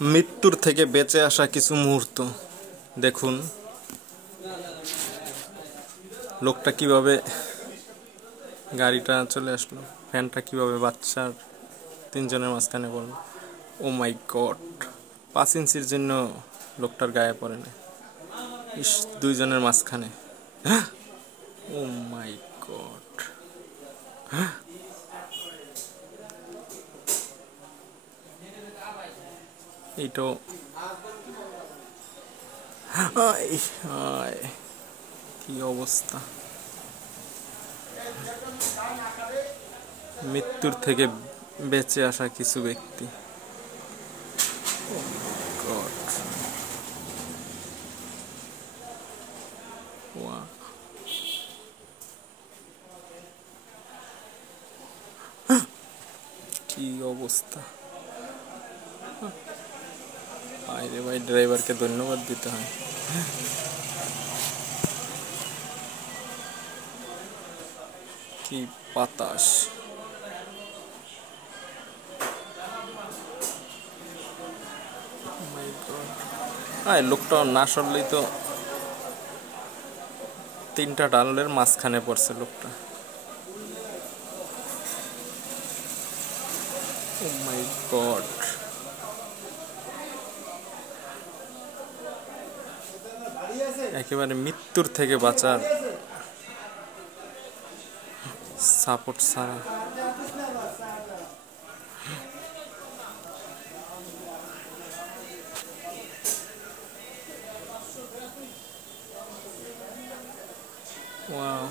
মৃত্যুর থেকে বেঁচে আসা কিছু মুহূর্ত দেখুন। লোকটা কিভাবে গাড়িটা চলে আসলো, ফ্যানটা কিভাবে বাচ্চার তিনজনের মাঝখানে পড়লো। ও মাই গড, 5 ইঞ্চির জন্য লোকটার গায়ে পড়ে না। ইস, দুইজনের মাঝখানে। ও মাই গড, এইটো কি অবস্থা। মৃত্যুর থেকে বেঁচে আসা কিছু ব্যক্তি। গড, ওয়াও, কি অবস্থা। আরে ভাই, ড্রাইভারকে ধন্যবাদ দিতে হয়। কি বাতাস। লোকটা না সরলেই তো, 3টা ডালের মাঝখানে পড়ছে লোকটা। ও মাই গড, একেবারে মৃত্যুর থেকে বাঁচার সাপোর্ট ছাড়া। ওয়াও।